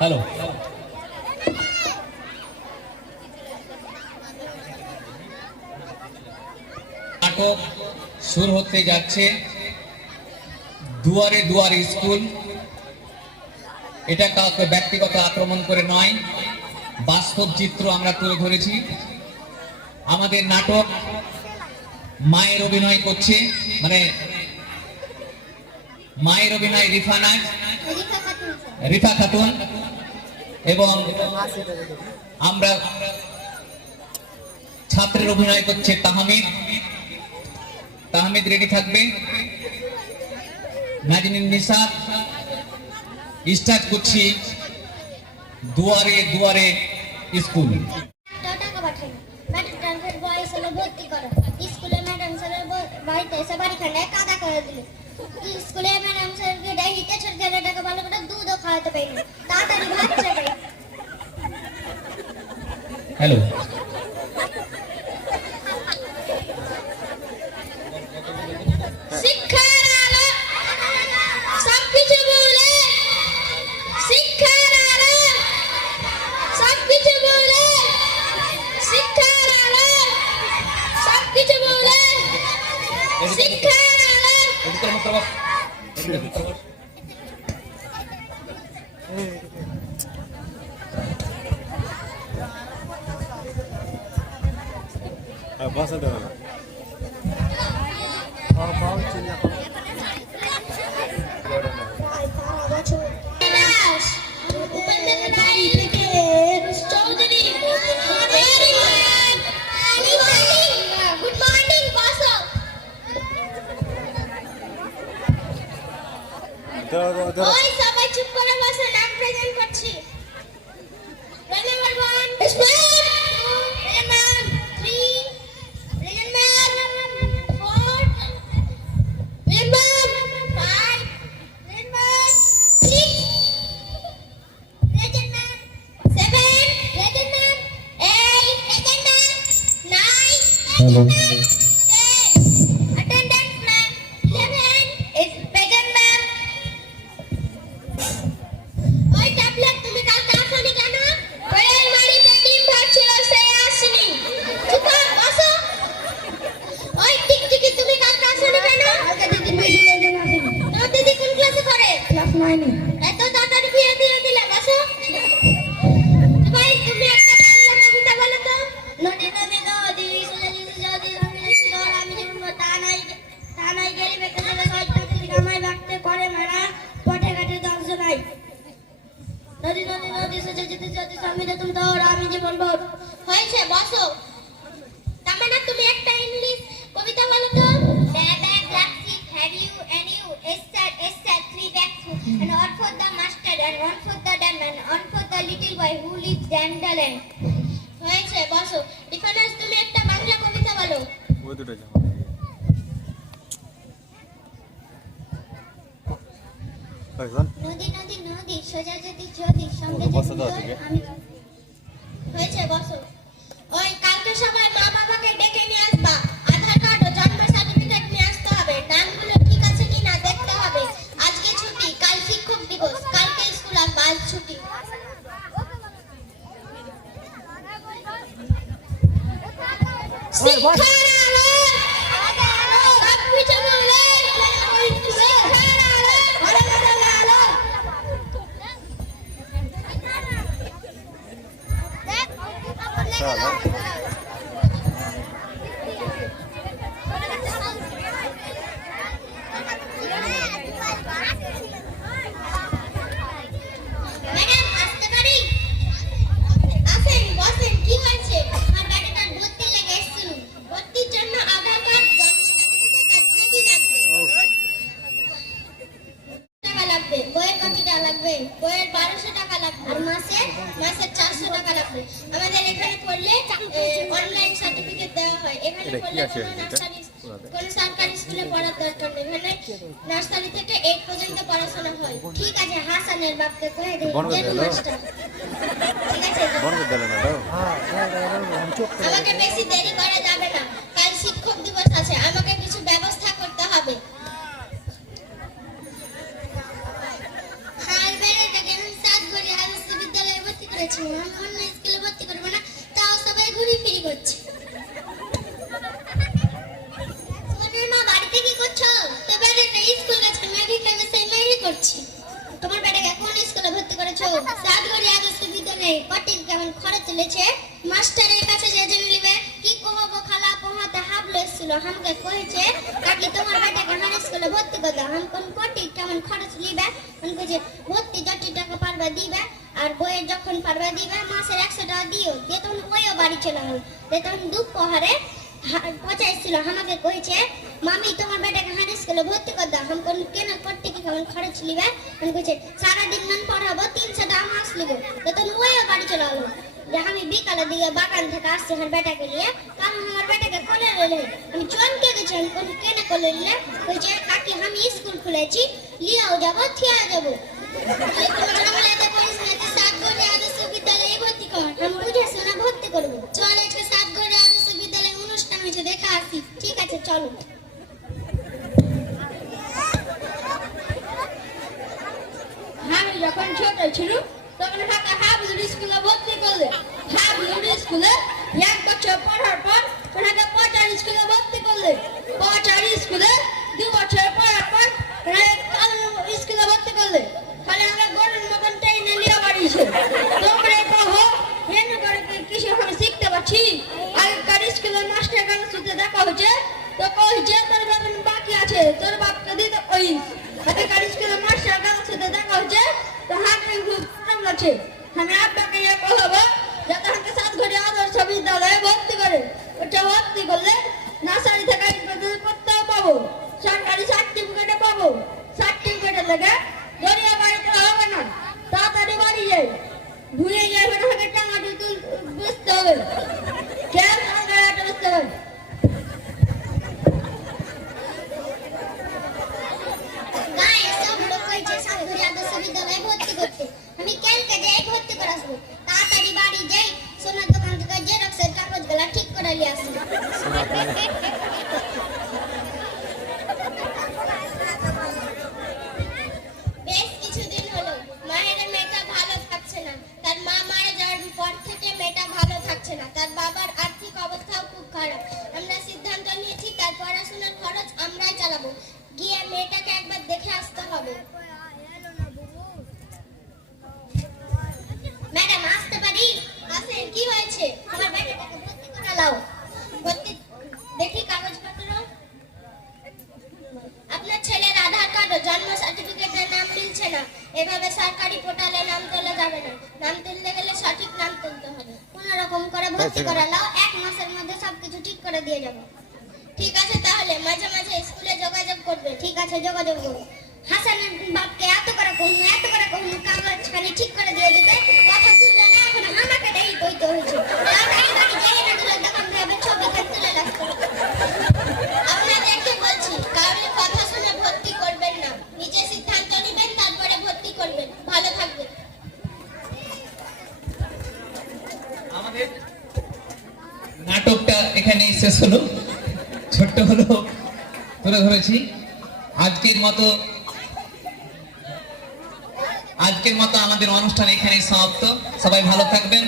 Hello. নাটক শুরু হতে যাচ্ছে দুয়ারে দুয়ারে স্কুল। এটা কাউকে ব্যক্তিগত আক্রমণ করে নয়, বাস্তব চিত্র আমরা তুলে ধরেছি। আমাদের নাটক মায়ের অভিনয় করছে মানে মায়ের অভিনয় রিফা রিফানাজ রিফা খাতুন এবং আমরা ছাত্রের অভিনয় করছে তাহমিদ। তাহমিদ রেডি থাকবে? নাজনীন নিসাদ স্টার্ট করছি দুয়ারে দুয়ারে স্কুল। ভর্তি করো। ম্যাডাম স্যারের বাড়িতে এসে কাদা করে দিল। স্কুলে ম্যাডাম স্যারকে ডাইরিতে ছোট গেলে টাকা ভালো করে দুধও খাওয়াতে পারি না তাড়াতাড়ি ভাত চাই হ্যালো শিক্ষার আলো সবকিছু বলে শিক্ষার ধরো ধরো ধরো ওই সবাই চুপ করে 9 এত তাড়াতাড়ি বিয়ে দিয়ে দিলে বসো ভাই তুমি তো নদী নদী নদী সুলে যদি আমি যেমন তা নাই তা নাই যাবে সহ্য থেকে আমায় বাঁকতে করে মারা পটে নদী নদী নদী যদি যদি সমিতে তুমি দৌড় আমি জীবন ভোর হয়েছে বসো boy who lives dandelion. হয়েছে বসো ডিফারেন্স তুমি একটা বাংলা কবিতা বলো। ওই দুটো যাও নদী নদী নদী সোজা যদি যদি সঙ্গে হয়েছে বসো শিক্ষার আলো সবকিছু বলে শিক্ষার আলো চলো ম্যাডাম আসতে পারি আসেন বসেন কি হয়েছে আমার বেটাটার ভর্তি লেগে এসেছিল ভর্তির জন্য আধার কার্ড জন্ম সার্টিফিকেট আর ছবি লাগবে টাকা লাগবে বইয়ের কত টাকা লাগবে বইয়ের বারোশো টাকা লাগবে আর মাসে মাসে চারশো টাকা লাগবে আমাদের এখানে পড়লে অনলাইন সার্টিফিকেট দেওয়া হয় এখানে এটা কি পড়লে আছে কোনো? সরকারি স্কুলে পড়ার দরকার নেই। এখানে নার্সারি থেকে এইট পর্যন্ত পড়াশোনা হয়। ঠিক আছে হাসানের বাপকে কয়ে দিই। বড় করে জেঠু দাও। মাস্টার। ঠিক আছে? বন্ধ দিলে না দাও। আমাকে বেশি দেরি করা যাবে না। কাল শিক্ষক দিবস আছে আমাকে কিছু ব্যবস্থা করতে হবে। হাল বেড়ে দেখেন সাত ঘড়ি হাল করেছ। করছি। তোমার বেটাকে কোন স্কুলে ভর্তি করেছ? সাত ঘড়ি আগস্টের নেই। কটি কেমন খরচ চলেছে? মাস্টারের কাছে যে জেনে নেবে, কি কোহব খালা পোহাতে হাবলে ছিল আমাকে কয়েছে কাকি তোমার বেটাকে কোন স্কুলে ভর্তি করল? হাম কোন কোটি কেমন খরচ লিবে আমাকে যে ভর্তি যত টাকা পারবে দিবে, আর বইয়ের যখন পারবে দিবে, মাসের একশো টাকা দিও। যে তখন বইও বাড়ি চলে গেল। তখন দুঃখ হারে পচাইছিল, আমাকে কইছে, মামি, তোমার বেটাকে হার স্কুলে ভর্তি করে দাও। আমি কোন কেন? করতে কি কেমন খরচ নিবে আমি কইছে, সারাদিন মান পড়াবো তিনশো টাকা মাস নিবো তো তখন ওইও বাড়ি চলে গেল যে আমি বিকালের দিকে বাগান থেকে আসছি আমার বেটাকে নিয়ে, কারণ আমার বেটাকে কোলে নিলে আমি চমকে গেছি, আমি কোন কেনে কোলে নিলে? কইছে, কাকি, আমি স্কুল খুলেছি, লিয়াও যাব থিয়া যাব। আমি চলো আমি যখন ছোট ছিল তখন হাতে হাবলুর স্কুলে ভর্তি করলে হাবলুর স্কুলে এক বছর পড়ার পর ওনাকে পচার স্কুলে ভর্তি করলে পচার স্কুলে দু বছর পড়ার পর ওনাকে কালু স্কুলে ভর্তি করলে। তাহলে আমরা গরুর মতন ট্রেনে নিয়ে বাড়িয়েছে তোমরা কহো হেন করে কিছু আমি শিখতে পারছি? আগেকার স্কুলের মাস্টার শুনতে দেখা হচ্ছে তো কইছে তোর বাপের বাকি আছে, তোর বাপকে দিতে ওই আগেকার স্কুলের মাস্টার গান শুনতে দেখা হচ্ছে, তো হাতে খুব প্রবলেম আছে আমি আব্বাকে ইয়ে কহবো যাতে আমাকে সাত ঘড়ি আদর্শ বিদ্যালয়ে ভর্তি করে। ওটা ভর্তি করলে নার্সারি থেকে পড়তেও পাবো, সরকারি সার্টিফিকেটে পাবো। সার্টিফিকেটের লেগে জড়িয়ে বাড়িতে হবে না তাড়াতাড়ি বাড়ি যাই ভুলে যাবে না আমাকে টাঙাটি তুল বুঝতে হবে কেন আমাকে এটা বুঝতে হবে গায়ে সব লোক কইছে সাতঘড়ি আদর্শ বিদ্যালয়ে ভর্তি করতে আমি কালকে যাই ভর্তি করে আসব? তাড়াতাড়ি বাড়ি যাই, সোনার দোকান থেকে জেরক্সের কাগজগুলো ঠিক করে নিয়ে আসব। ভর্তি দেখি কাগজপত্র। আপনার ছেলের আধার কার্ড জন্ম সার্টিফিকেটের নাম মিলছে না। এভাবে সরকারি পোর্টালে নাম তোলা যাবে না। নাম তুলতে গেলে সঠিক নাম তুলতে হবে। কোনো রকম করে ভর্তি করালাও এক মাসের মধ্যে সবকিছু ঠিক করে দিয়ে যাব। ঠিক আছে তাহলে মাঝে মাঝে স্কুলে যোগাযোগ করবে। ঠিক আছে যোগাযোগ করব। হাসানের বাপকে এত করে কহুন এত করে কহুন কাগজ খানি ঠিক করে দিয়ে দিতে। কথা তুললে না এখন আমাকে দেরি কইতে হয়েছে তাড়াতাড়ি বাড়ি যাই না দিলে দোকান থেকে ছবি খান তুলে রাখতে আপনাদেরকে বলছি কারোর কথা শুনে ভর্তি করবেন না নিজে সিদ্ধান্ত নেবেন তারপরে ভর্তি করবেন ভালো থাকবেন আমাদের নাটকটা এখানে শেষ হলো। ছোট্ট হলো, তুলে ধরেছি। আজকের মতো আজকের মতো আমাদের অনুষ্ঠান এখানেই সমাপ্ত। সবাই ভালো থাকবেন।